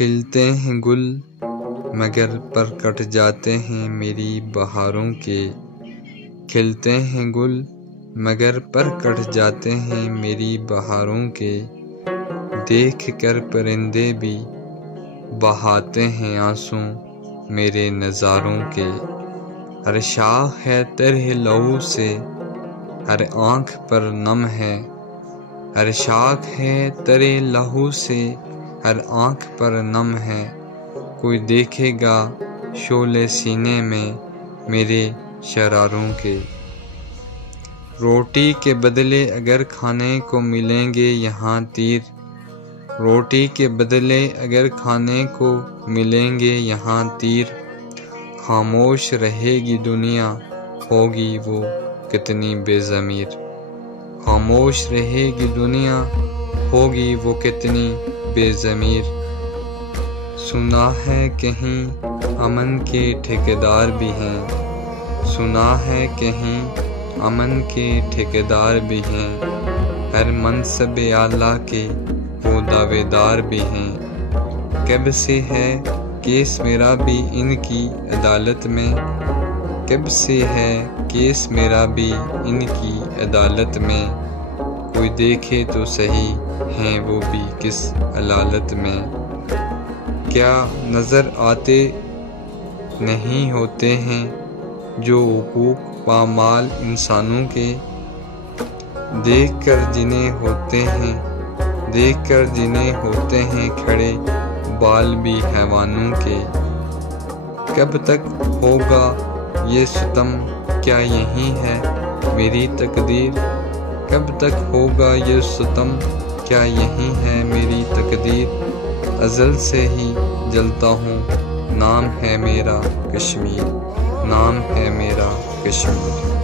کھلتے ہیں گل مگر پر کٹ جاتے ہیں میری بہاروں کے، کھلتے ہیں گل مگر پر کٹ جاتے ہیں میری بہاروں کے، دیکھ کر پرندے بھی بہاتے ہیں آنسو میرے نظاروں کے، ہر شاخ ہے ترہ لہو سے، ہر آنکھ پر نم ہے، ہر شاخ ہے ترہ لہو سے، ہر آنکھ پر نم ہے، کوئی دیکھے گا شعلے سینے میں میرے شراروں کے، روٹی کے بدلے اگر کھانے کو ملیں گے یہاں تیر، روٹی کے بدلے اگر کھانے کو ملیں گے یہاں تیر، خاموش رہے گی دنیا ہوگی وہ کتنی بے ضمیر، خاموش رہے گی دنیا ہوگی وہ کتنی بے ضمیر، سنا ہے کہیں امن کے ٹھیکیدار بھی ہیں، سنا ہے کہیں امن کے ٹھیکیدار بھی ہیں، ہر منصب اعلیٰ کے وہ دعوے دار بھی ہیں، کب سے ہے کیس میرا بھی ان کی عدالت میں، کب سے ہے کیس میرا بھی ان کی عدالت میں، کوئی دیکھے تو صحیح ہیں وہ بھی کس علالت میں، کیا نظر آتے نہیں ہوتے ہیں جو حقوق پامال انسانوں کے، دیکھ کر جنہیں ہوتے ہیں، دیکھ کر جنہیں ہوتے ہیں کھڑے بال بھی حیوانوں کے، کب تک ہوگا یہ ستم کیا یہی ہے میری تقدیر، کب تک ہوگا یہ ستم کیا یہی ہے میری تقدیر، ازل سے ہی جلتا ہوں نام ہے میرا کشمیر، نام ہے میرا کشمیر۔